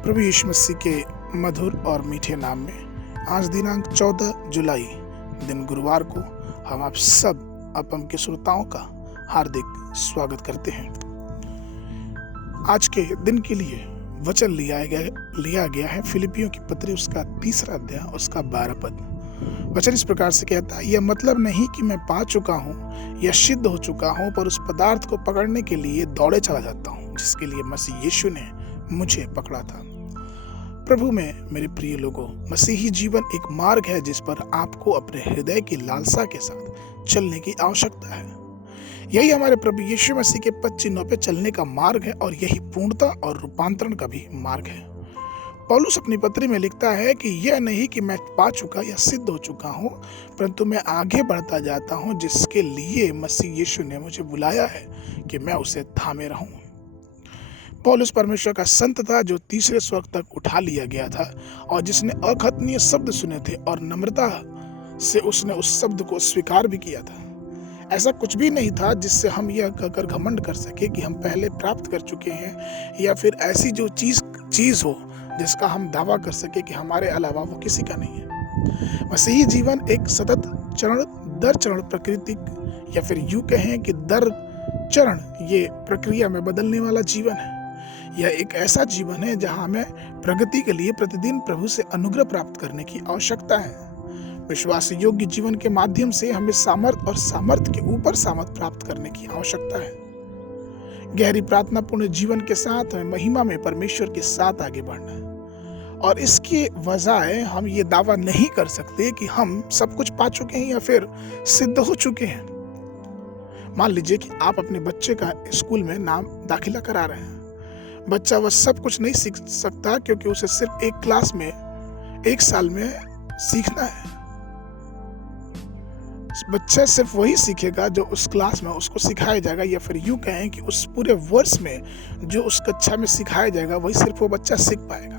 प्रभु यीशु मसीह के मधुर और मीठे नाम में आज दिनांक 14 जुलाई दिन गुरुवार को हम आप सब अपम के श्रोताओं का हार्दिक स्वागत करते हैं। आज के दिन के लिए वचन लिया गया है फिलिपियों की पत्री उसका 3 अध्याय उसका 12 पद। वचन इस प्रकार से कहता है, यह मतलब नहीं कि मैं पा चुका हूँ या सिद्ध हो चुका हूँ, पर उस पदार्थ को पकड़ने के लिए दौड़े चला जाता हूँ जिसके लिए मसीह यीशु ने मुझे पकड़ा था। प्रभु में मेरे प्रिय लोगों, मसीही जीवन एक मार्ग है जिस पर आपको अपने हृदय की लालसा के साथ चलने की आवश्यकता है। यही हमारे प्रभु यीशु मसीह के पद चिन्हों पे चलने का मार्ग है और यही पूर्णता और रूपांतरण का भी मार्ग है। पौलुस अपनी पत्री में लिखता है कि यह नहीं कि मैं पा चुका या सिद्ध हो चुका हूँ, परंतु मैं आगे बढ़ता जाता हूँ जिसके लिए मसीह यीशु ने मुझे बुलाया है कि मैं उसे थामे रहूं। पौलुस परमेश्वर का संत था जो तीसरे स्वर्ग तक उठा लिया गया था और जिसने अखतनीय शब्द सुने थे और नम्रता से उसने उस शब्द को स्वीकार भी किया था। ऐसा कुछ भी नहीं था जिससे हम यह कहकर घमंड कर सके कि हम पहले प्राप्त कर चुके हैं, या फिर ऐसी जो चीज हो जिसका हम दावा कर सके कि हमारे अलावा वो किसी का नहीं है। मसीही जीवन एक सतत चरण दर चरण प्राकृतिक या फिर यूं कहें कि दर चरण ये प्रक्रिया में बदलने वाला जीवन है। यह एक ऐसा जीवन है जहां हमें प्रगति के लिए प्रतिदिन प्रभु से अनुग्रह प्राप्त करने की आवश्यकता है। विश्वास योग्य जीवन के माध्यम से हमें सामर्थ और सामर्थ्य के ऊपर सामर्थ प्राप्त करने की आवश्यकता है। गहरी प्रार्थना पूर्ण जीवन के साथ हमें महिमा में परमेश्वर के साथ आगे बढ़ना है और इसके बजाय हम ये दावा नहीं कर सकते कि हम सब कुछ पा चुके हैं या फिर सिद्ध हो चुके हैं। मान लीजिए कि आप अपने बच्चे का स्कूल में नाम दाखिला करा रहे हैं। बच्चा वह सब कुछ नहीं सीख सकता क्योंकि उसे सिर्फ एक क्लास में 1 साल में सीखना है। बच्चा सिर्फ वही सीखेगा जो उस क्लास में उसको सिखाया जाएगा, या फिर यूं कहें कि उस पूरे वर्ष में जो उस कक्षा में सिखाया जाएगा वही सिर्फ वो बच्चा सीख पाएगा।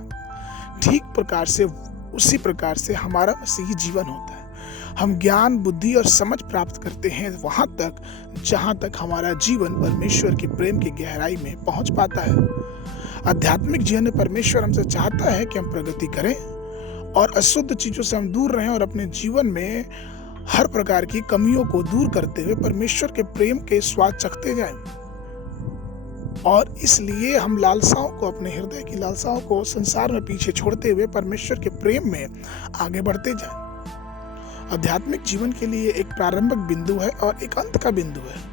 उसी प्रकार से हमारा मसीही जीवन होता है। हम ज्ञान, बुद्धि और समझ प्राप्त करते हैं वहां तक जहां तक हमारा जीवन परमेश्वर के प्रेम की गहराई में पहुंच पाता है। आध्यात्मिक जीवन में परमेश्वर हमसे चाहता है कि हम प्रगति करें और अशुद्ध चीजों से हम दूर रहें और अपने जीवन में हर प्रकार की कमियों को दूर करते हुए परमेश्वर के प्रेम के स्वाद चखते जाएं। और इसलिए हम लालसाओं को, अपने हृदय की लालसाओं को संसार में पीछे छोड़ते हुए परमेश्वर के प्रेम में आगे बढ़ते जाएं। आध्यात्मिक जीवन के लिए एक प्रारंभिक बिंदु है और एक अंत का बिंदु है।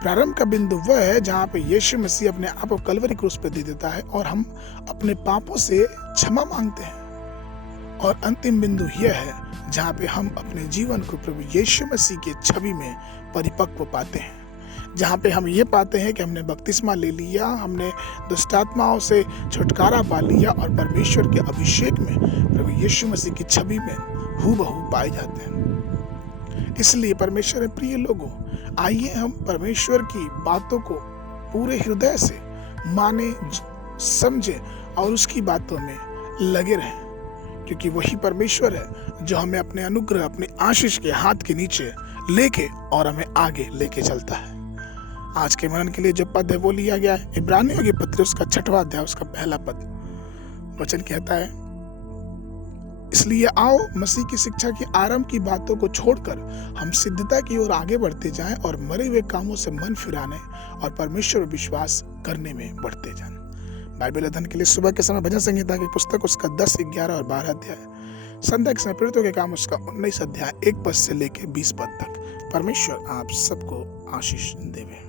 प्रारंभ का बिंदु वह है जहाँ पे यीशु मसीह अपने आप को कलवरी क्रूस पे दे देता है और हम अपने पापों से क्षमा मांगते हैं। और अंतिम बिंदु यह है जहाँ पे हम अपने जीवन को प्रभु यीशु मसीह के छवि में परिपक्व पाते हैं, जहाँ पे हम ये पाते हैं कि हमने बपतिस्मा ले लिया, हमने दुष्टात्माओं से छुटकारा पा लिया और परमेश्वर के अभिषेक में प्रभु यीशु मसीह की छवि में हूबहू पाए जाते हैं। इसलिए परमेश्वर के प्रिय लोगों, आइए हम परमेश्वर की बातों को पूरे हृदय से माने, समझे और उसकी बातों में लगे रहें, क्योंकि वही परमेश्वर है जो हमें अपने अनुग्रह, अपने आशीष के हाथ के नीचे लेके और हमें आगे लेके चलता है। आज के मनन के लिए जो पद है वो लिया गया है इब्रानियों की पत्री उसका 6वां अध्याय उसका 1 पद। वचन कहता है, इसलिए आओ मसीह की शिक्षा की आरंभ की बातों को छोड़कर हम सिद्धता की ओर आगे बढ़ते जाएं और मरे हुए कामों से मन फिराने और परमेश्वर पर विश्वास करने में बढ़ते जाएं। बाइबल अध्ययन के लिए सुबह के समय भजन संहिता की पुस्तक उसका 10, 11 और 12 अध्याय, संध्या के समय प्रेरितों के काम उसका 19 अध्याय 1 पद से लेकर 20 पद तक। परमेश्वर आप सबको आशीष देवे।